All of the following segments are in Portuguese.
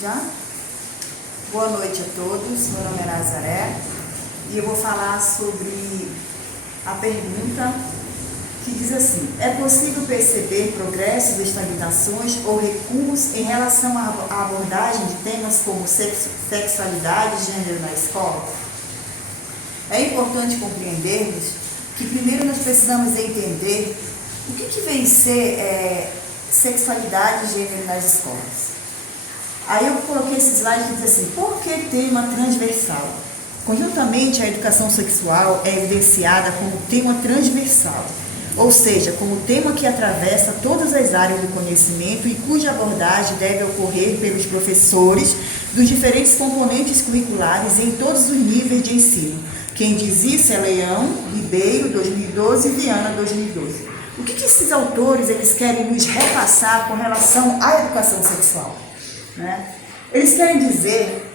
Já? Boa noite a todos, meu nome é Nazaré e eu vou falar sobre a pergunta que diz assim: é possível perceber progressos, estagnações ou recuos em relação à abordagem de temas como sexualidade e gênero na escola? É importante compreendermos que primeiro nós precisamos entender o que vem ser sexualidade e gênero nas escolas. Aí eu coloquei esse slide que diz assim: por que tema transversal? Conjuntamente, a educação sexual é evidenciada como tema transversal, ou seja, como tema que atravessa todas as áreas do conhecimento e cuja abordagem deve ocorrer pelos professores dos diferentes componentes curriculares em todos os níveis de ensino. Quem diz isso é Leão, Ribeiro, 2012 e Viana, 2012. O que esses autores eles querem nos repassar com relação à educação sexual? Eles querem dizer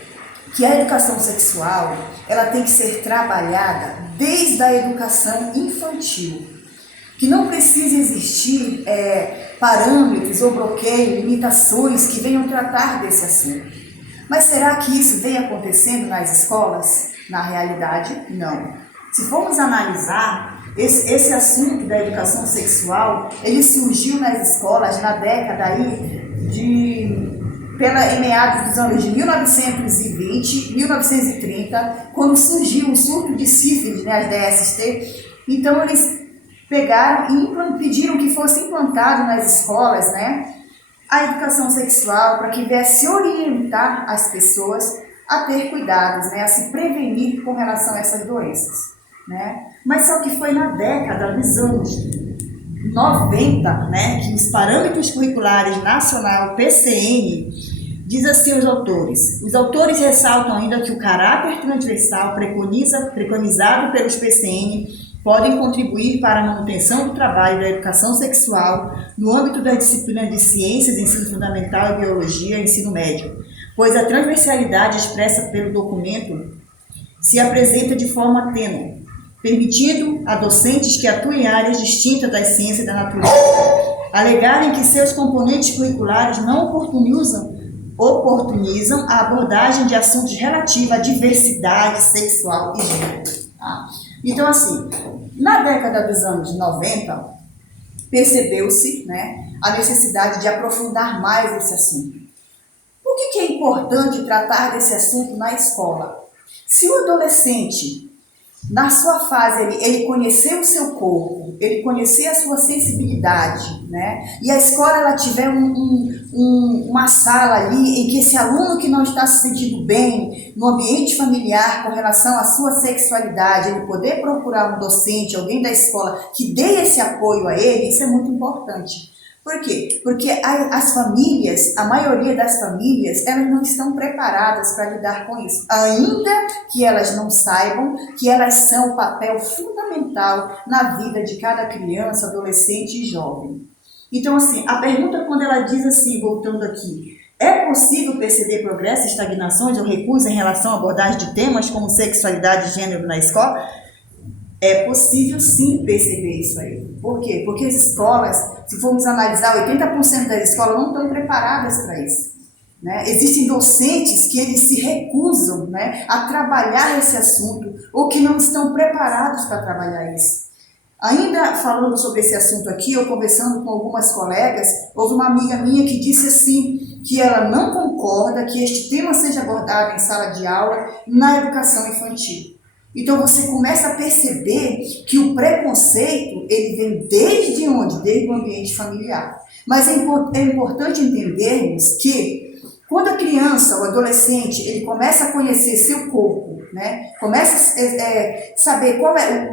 que a educação sexual ela tem que ser trabalhada desde a educação infantil, que não precisa existir parâmetros ou bloqueios, limitações que venham tratar desse assunto. Mas será que isso vem acontecendo nas escolas? Na realidade, não. Se formos analisar, esse assunto da educação sexual, ele surgiu nas escolas na década aí em meados dos anos de 1920, 1930, quando surgiu o surto de sífilis, as DST. Então eles pegaram e pediram que fosse implantado nas escolas, a educação sexual, para que viesse orientar as pessoas a ter cuidados, a se prevenir com relação a essas doenças. Mas só que foi na década dos anos 90, que os parâmetros curriculares nacional, PCN, diz assim os autores. Os autores ressaltam ainda que o caráter transversal preconizado pelos PCN podem contribuir para a manutenção do trabalho da educação sexual no âmbito das disciplinas de ciências, ensino fundamental e biologia, ensino médio, pois a transversalidade expressa pelo documento se apresenta de forma tênue, permitindo a docentes que atuem em áreas distintas das ciências e da natureza alegarem que seus componentes curriculares não oportunizam a abordagem de assuntos relativos à diversidade sexual e gênero. Então, assim, na década dos anos 90, percebeu-se a necessidade de aprofundar mais esse assunto. Por que é importante tratar desse assunto na escola? Se o adolescente, na sua fase, ele conhecer o seu corpo, ele conhecer a sua sensibilidade, e a escola ela tiver uma sala ali em que esse aluno que não está se sentindo bem no ambiente familiar com relação à sua sexualidade, ele poder procurar um docente, alguém da escola que dê esse apoio a ele, isso é muito importante. Por quê? Porque as famílias, a maioria das famílias, elas não estão preparadas para lidar com isso. Ainda que elas não saibam que elas são o papel fundamental na vida de cada criança, adolescente e jovem. Então, assim, a pergunta quando ela diz assim, voltando aqui, é possível perceber progresso, estagnações ou recuos em relação à abordagem de temas como sexualidade e gênero na escola? É possível sim perceber isso aí. Por quê? Porque as escolas, se formos analisar, 80% das escolas não estão preparadas para isso. Existem docentes que eles se recusam a trabalhar esse assunto ou que não estão preparados para trabalhar isso. Ainda falando sobre esse assunto aqui, eu conversando com algumas colegas, houve uma amiga minha que disse assim, que ela não concorda que este tema seja abordado em sala de aula na educação infantil. Então você começa a perceber que o preconceito ele vem desde onde? Desde o ambiente familiar. Mas é importante entendermos que quando a criança, o adolescente, ele começa a conhecer seu corpo, começa a saber qual é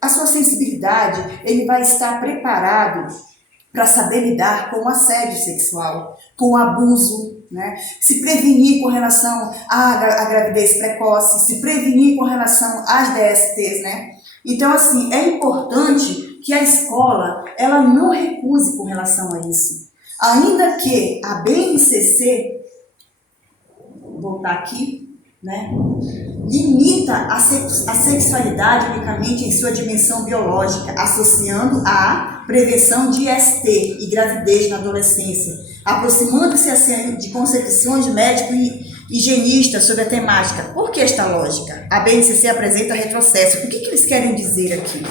a sua sensibilidade, ele vai estar preparado para saber lidar com o assédio sexual, com o abuso, se prevenir com relação à gravidez precoce, se prevenir com relação às DSTs, Então, assim, é importante que a escola, ela não recuse com relação a isso. Ainda que a BNCC, vou voltar aqui, limita a sexualidade unicamente em sua dimensão biológica, associando a prevenção de IST e gravidez na adolescência, aproximando-se assim de concepções de médico e higienista sobre a temática. Por que esta lógica? A BNCC apresenta retrocesso. O que eles querem dizer aqui?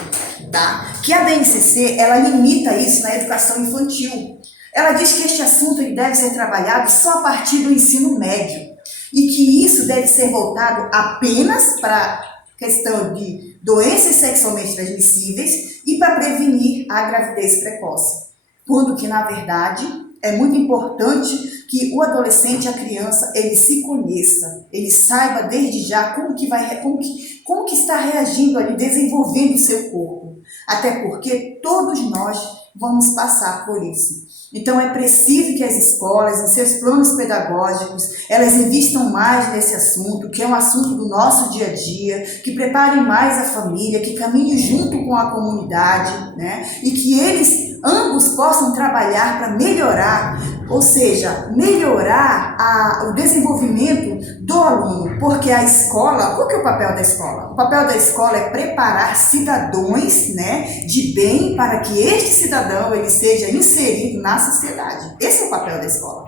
Tá? Que a BNCC, ela limita isso na educação infantil. Ela diz que este assunto ele deve ser trabalhado só a partir do ensino médio e que isso deve ser voltado apenas para a questão de doenças sexualmente transmissíveis e para prevenir a gravidez precoce. Quando que, na verdade, é muito importante que o adolescente, a criança, ele se conheça, ele saiba desde já como que está reagindo ali, desenvolvendo o seu corpo. Até porque todos nós vamos passar por isso. Então é preciso que as escolas, em seus planos pedagógicos, elas invistam mais nesse assunto, que é um assunto do nosso dia a dia, que preparem mais a família, que caminhem junto com a comunidade, né? E que eles ambos possam trabalhar para melhorar, ou seja, melhorar o desenvolvimento do aluno, porque a escola, qual que é o papel da escola? O papel da escola é preparar cidadãos, né, de bem para que este cidadão ele seja inserido na sociedade. Esse é o papel da escola.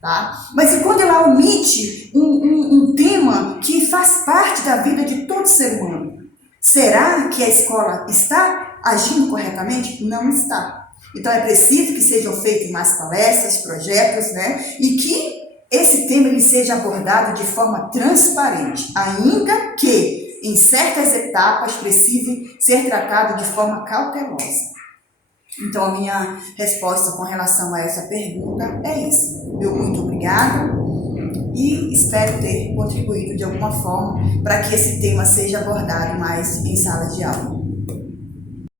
Tá? Mas e quando ela omite um tema que faz parte da vida de todo ser humano? Será que a escola está agindo corretamente? Não está. Então é preciso que sejam feitas mais palestras, projetos, né? E que esse tema ele seja abordado de forma transparente, ainda que em certas etapas precise ser tratado de forma cautelosa. Então a minha resposta com relação a essa pergunta é isso. Meu muito obrigado e espero ter contribuído de alguma forma para que esse tema seja abordado mais em salas de aula.